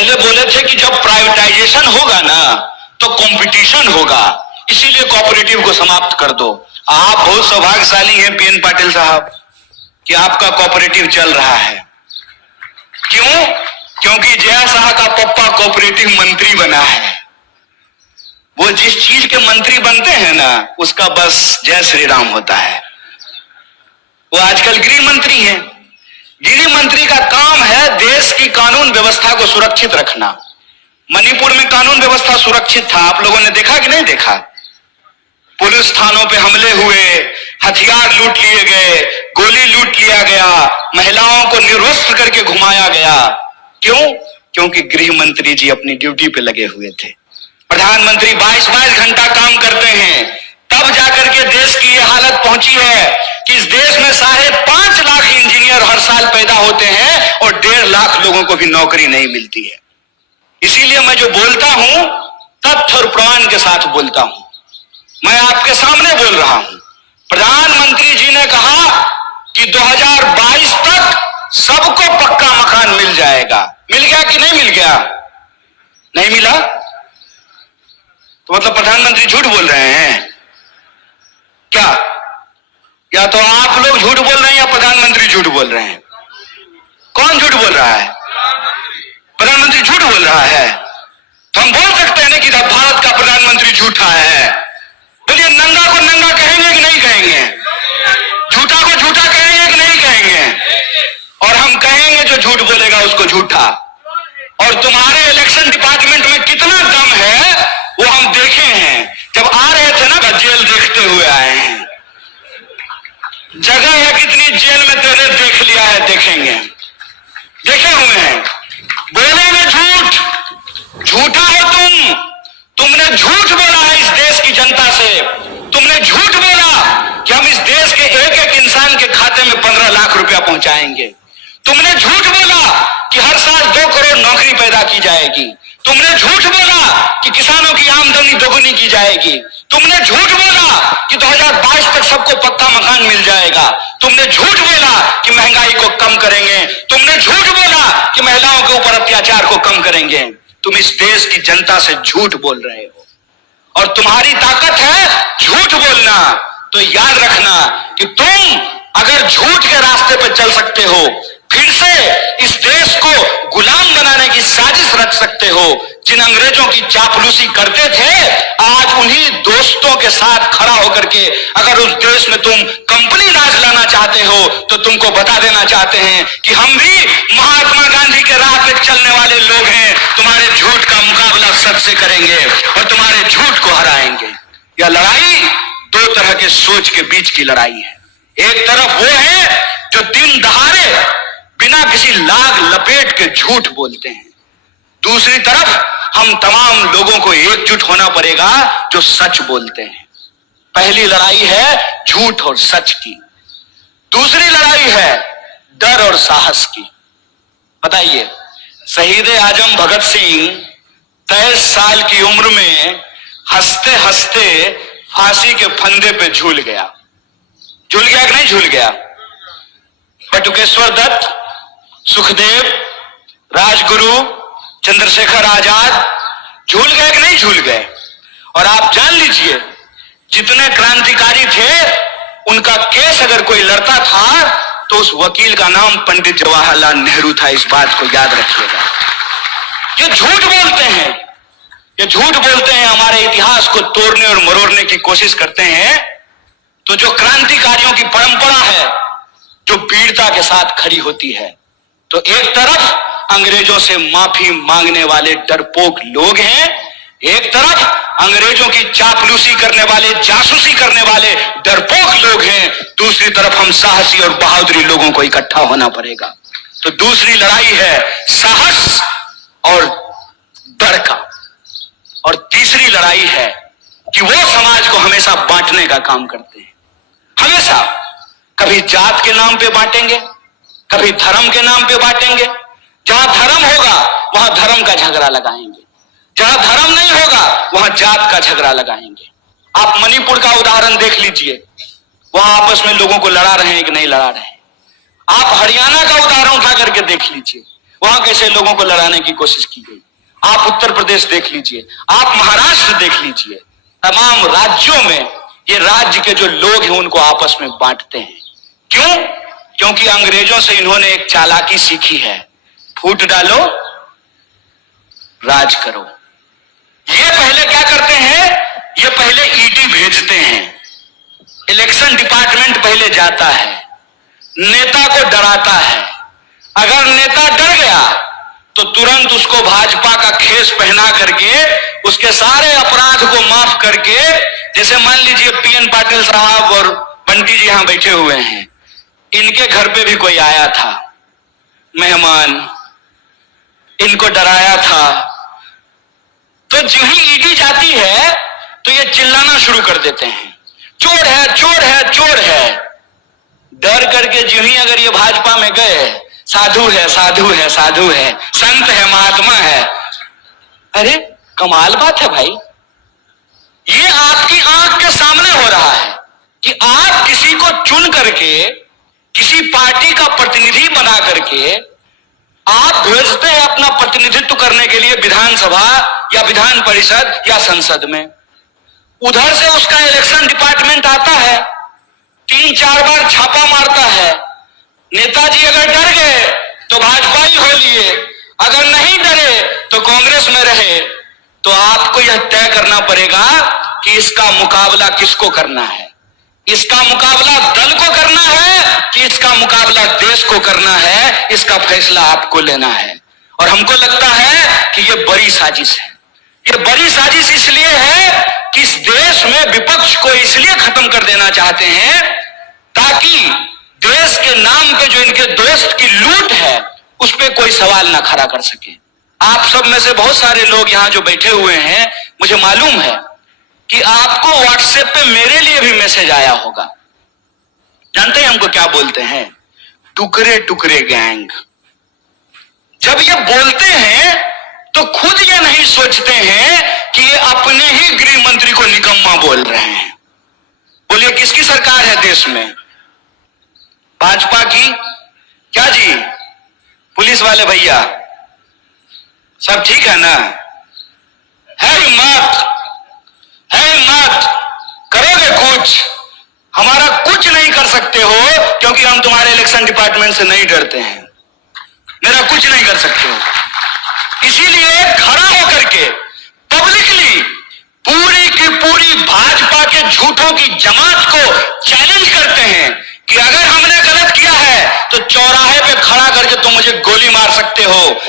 पहले बोले थे कि जब प्राइवेटाइजेशन होगा ना तो कंपटीशन होगा, इसीलिए कोऑपरेटिव को समाप्त कर दो। आप बहुत सौभाग्यशाली हैं पीएन पाटिल साहब कि आपका कोऑपरेटिव चल रहा है। क्यों? क्योंकि जया शाह का पप्पा कोऑपरेटिव मंत्री बना है। वो जिस चीज के मंत्री बनते हैं ना उसका बस जय श्री राम होता है। वो आजकल गृह मंत्री हैं। गृह मंत्री का काम है देश की कानून व्यवस्था को सुरक्षित रखना। मणिपुर में कानून व्यवस्था सुरक्षित था, आप लोगों ने देखा कि नहीं देखा? पुलिस थानों पे हमले हुए, हथियार लूट लिए गए, गोली लूट लिया गया, महिलाओं को निर्वस्त्र करके घुमाया गया। क्यों? क्योंकि गृह मंत्री जी अपनी ड्यूटी पे लगे हुए थे। प्रधानमंत्री 22-22 घंटा काम करते हैं, तब जाकर के देश की ये हालत पहुंची है कि इस देश में 5.5 लाख इंजीनियर हर साल पैदा होते हैं और 1.5 लाख लोगों को भी नौकरी नहीं मिलती है। इसीलिए मैं जो बोलता हूं तथ्य और प्रमाण के साथ बोलता हूं। मैं आपके सामने बोल रहा हूं। प्रधानमंत्री जी ने कहा कि 2022 तक सबको पक्का मकान मिल जाएगा। मिल गया कि नहीं मिल गया? नहीं मिला तो मतलब प्रधानमंत्री झूठ बोल रहे हैं क्या? या तो आप लोग झूठ बोल रहे हैं या प्रधानमंत्री झूठ बोल रहे हैं? कौन झूठ बोल रहा है? प्रधानमंत्री झूठ बोल रहा है। तो हम बोल सकते हैं ना कि भारत का प्रधानमंत्री झूठा है। बोलिए, नंगा को नंगा कहेंगे कि नहीं कहेंगे? झूठा को झूठा कहेंगे कि नहीं कहेंगे? और हम कहेंगे जो झूठ बोलेगा उसको झूठा। और तुम्हारे इलेक्शन डिपार्टमेंट में कितना दम है वो हम देखे हैं। जब आ रहे थे ना जेल देखते हुए आए हैं। जगह है कितनी जेल में तेरे देख लिया है, देखेंगे, देखे हुए हैं। बोलेंगे झूठ। झूठा हो तुमने झूठ बोला है इस देश की जनता से। तुमने झूठ बोला कि हम इस देश के एक एक इंसान के खाते में 15 लाख रुपया पहुंचाएंगे। तुमने झूठ बोला कि हर साल 2 करोड़ नौकरी पैदा की जाएगी। तुमने झूठ बोला कि किसानों की आमदनी दोगुनी की जाएगी। तुमने झूठ बोला कि 2022 तक सबको पक्का मकान मिल जाएगा। तुमने झूठ बोला कि महंगाई को कम करेंगे। तुमने झूठ बोला कि महिलाओं के ऊपर अत्याचार को कम करेंगे। तुम इस देश की जनता से झूठ बोल रहे हो और तुम्हारी ताकत है झूठ बोलना। तो याद रखना कि तुम अगर झूठ के रास्ते पर चल सकते हो, फिर से इस देश को गुलाम बनाने की साजिश रच सकते हो। जिन अंग्रेजों की चापलूसी करते थे, आज उन्हीं दोस्तों के साथ खड़ा होकर के अगर उस देश में तुम कंपनी राज लाना चाहते हो तो तुमको बता देना चाहते हैं कि हम भी महात्मा गांधी के राह पे चलने वाले लोग हैं। तुम्हारे झूठ का मुकाबला सच से करेंगे और तुम्हारे झूठ को हराएंगे। यह लड़ाई 2 तरह के सोच के बीच की लड़ाई है। एक तरफ वो है जो दिन दहाड़े बिना किसी लाग लपेट के झूठ बोलते हैं। दूसरी तरफ हम तमाम लोगों को एकजुट होना पड़ेगा जो सच बोलते हैं। पहली लड़ाई है झूठ और सच की, दूसरी लड़ाई है डर और साहस की। बताइए, शहीद आजम भगत सिंह 23 साल की उम्र में हंसते हंसते फांसी के फंदे पे झूल गया। झूल गया कि नहीं झूल गया? बटुकेश्वर दत्त, सुखदेव, राजगुरु, चंद्रशेखर आजाद झूल गए कि नहीं झूल गए? और आप जान लीजिए, जितने क्रांतिकारी थे उनका केस अगर कोई लड़ता था तो उस वकील का नाम पंडित जवाहरलाल नेहरू था। इस बात को याद रखिएगा। ये झूठ बोलते हैं, ये झूठ बोलते हैं, हमारे इतिहास को तोड़ने और मरोड़ने की कोशिश करते हैं। तो जो क्रांतिकारियों की परंपरा है जो वीरता के साथ खड़ी होती है, तो एक तरफ अंग्रेजों से माफी मांगने वाले डरपोक लोग हैं, एक तरफ अंग्रेजों की चापलूसी करने वाले, जासूसी करने वाले डरपोक लोग हैं, दूसरी तरफ हम साहसी और बहादुरी लोगों को इकट्ठा होना पड़ेगा। तो दूसरी लड़ाई है साहस और डर का, और तीसरी लड़ाई है कि वो समाज को हमेशा बांटने का काम करते हैं। हमेशा कभी जात के नाम पे बांटेंगे, कभी धर्म के नाम पे बांटेंगे। जहां धर्म होगा वहां धर्म का झगड़ा लगाएंगे, जहां धर्म नहीं होगा वहां जात का झगड़ा लगाएंगे। आप मणिपुर का उदाहरण देख लीजिए, वहां आपस में लोगों को लड़ा रहे हैं कि नहीं लड़ा रहे हैं। आप हरियाणा का उदाहरण उठा करके देख लीजिए, वहां कैसे लोगों को लड़ाने की कोशिश की गई। आप उत्तर प्रदेश देख लीजिए, आप महाराष्ट्र देख लीजिए, तमाम राज्यों में ये राज्य के जो लोग हैं उनको आपस में बांटते हैं। क्यों? क्योंकि अंग्रेजों से इन्होंने एक चालाकी सीखी है, फूट डालो राज करो। ये पहले क्या करते हैं, ये पहले ईडी भेजते हैं, इलेक्शन डिपार्टमेंट पहले जाता है, नेता को डराता है। अगर नेता डर गया तो तुरंत उसको भाजपा का खेस पहना करके उसके सारे अपराध को माफ करके, जैसे मान लीजिए पीएन पाटिल साहब और बंटी जी यहां बैठे हुए हैं, इनके घर पे भी कोई आया था मेहमान, इनको डराया था, तो जो ही ईडी जाती है तो ये चिल्लाना शुरू कर देते हैं, चोर है चोर है चोर है। डर करके जो ही अगर ये भाजपा में गए, साधु है साधु है साधु है, संत है महात्मा है। अरे कमाल बात है भाई, ये आपकी आंख के सामने हो रहा है कि आप किसी को चुन करके, किसी पार्टी का प्रतिनिधि बना करके आप भेजते हैं अपना प्रतिनिधित्व करने के लिए विधानसभा या विधान परिषद या संसद में। उधर से उसका इलेक्शन डिपार्टमेंट आता है, 3-4 बार छापा मारता है। नेताजी अगर डर गए तो भाजपा ही हो लिए, अगर नहीं डरे तो कांग्रेस में रहे। तो आपको यह तय करना पड़ेगा कि इसका मुकाबला किसको करना है, इसका मुकाबला दल को करना है कि इसका मुकाबला देश को करना है। इसका फैसला आपको लेना है। और हमको लगता है कि यह बड़ी साजिश है। यह बड़ी साजिश इसलिए है कि इस देश में विपक्ष को इसलिए खत्म कर देना चाहते हैं ताकि देश के नाम पे जो इनके दोस्त की लूट है उस पर कोई सवाल ना खड़ा कर सके। आप सब में से बहुत सारे लोग यहां जो बैठे हुए हैं, मुझे मालूम है कि आपको व्हाट्सएप पे मेरे लिए भी मैसेज आया होगा। जानते हैं हमको क्या बोलते हैं? टुकड़े टुकड़े गैंग। जब ये बोलते हैं तो खुद ये नहीं सोचते हैं कि ये अपने ही गृह मंत्री को निकम्मा बोल रहे हैं। बोलिए किसकी सरकार है देश में? भाजपा की? क्या जी पुलिस वाले भैया सब ठीक है ना? है हिम्मत, है हिम्मत, करोगे कुछ? हमारा कुछ नहीं कर सकते हो क्योंकि हम तुम्हारे इलेक्शन डिपार्टमेंट से नहीं डरते हैं। मेरा कुछ नहीं कर सकते हो। इसीलिए खड़ा होकर के पब्लिकली पूरी की पूरी भाजपा के झूठों की जमात को चैलेंज करते हैं कि अगर हमने गलत किया है तो चौराहे पे खड़ा करके तुम मुझे गोली मार सकते हो,